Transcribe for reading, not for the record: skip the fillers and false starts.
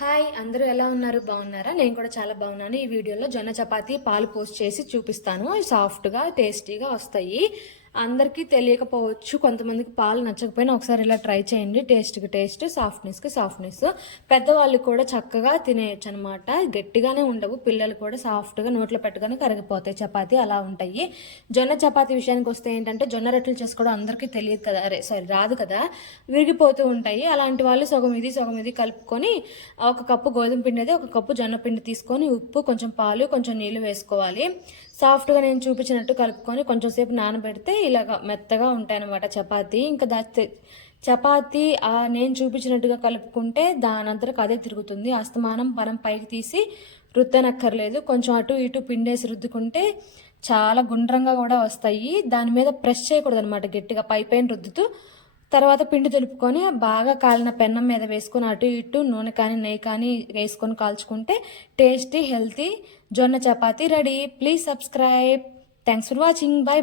Hi అందరూ ఎలా ఉన్నారు? బాగున్నారా? నేను కూడా చాలా బాగున్నాను. ఈ వీడియోలో జొన్న చపాతీ పాలు పోస్ట్ చేసి చూపిస్తాను. సాఫ్ట్గా టేస్టీగా వస్తాయి. అందరికీ తెలియకపోవచ్చు, కొంతమందికి పాలు నచ్చకపోయినా ఒకసారి ఇలా ట్రై చేయండి. టేస్ట్కి టేస్ట్, సాఫ్ట్నెస్కి సాఫ్ట్నెస్. పెద్దవాళ్ళు కూడా చక్కగా తినేయచ్చు అనమాట. గట్టిగానే ఉండవు, పిల్లలు కూడా సాఫ్ట్గా నోట్లో పెట్టుకొని కరిగిపోతాయి. చపాతీ అలా ఉంటాయి. జొన్న చపాతీ విషయానికి వస్తే ఏంటంటే, జొన్న రొట్టెలు చేసుకోవడం అందరికీ తెలియదు కదా, రాదు కదా, విరిగిపోతూ ఉంటాయి. అలాంటి వాళ్ళు సగం ఇది కలుపుకొని ఒక కప్పు గోధుమ పిండి అయితే ఒక కప్పు జొన్న పిండి తీసుకొని ఉప్పు, కొంచెం పాలు, కొంచెం నీళ్ళు వేసుకోవాలి. సాఫ్ట్గా నేను చూపించినట్టు కలుపుకొని కొంచెం సేపు నానబెడితే ఇలాగ మెత్తగా ఉంటాయన్నమాట చపాతీ. ఇంకా చపాతీ నేను చూపించినట్టుగా కలుపుకుంటే దానంతరకు అదే తిరుగుతుంది. అస్తమానం మనం పైకి తీసి రుద్దనక్కర్లేదు. కొంచెం అటు ఇటు పిండేసి రుద్దుకుంటే చాలా గుండ్రంగా కూడా వస్తాయి. దాని మీద ప్రెస్ చేయకూడదు అనమాట, గట్టిగా పైపైన రుద్దుతూ తర్వాత పిండి దులుపుకొని బాగా కాలిన పెన్నం మీద వేసుకొని అటు ఇటు నూనె కానీ నెయ్యి కానీ వేసుకొని కాల్చుకుంటే టేస్టీ హెల్తీ జొన్న chapati ready. Please subscribe. Thanks for watching. Bye bye.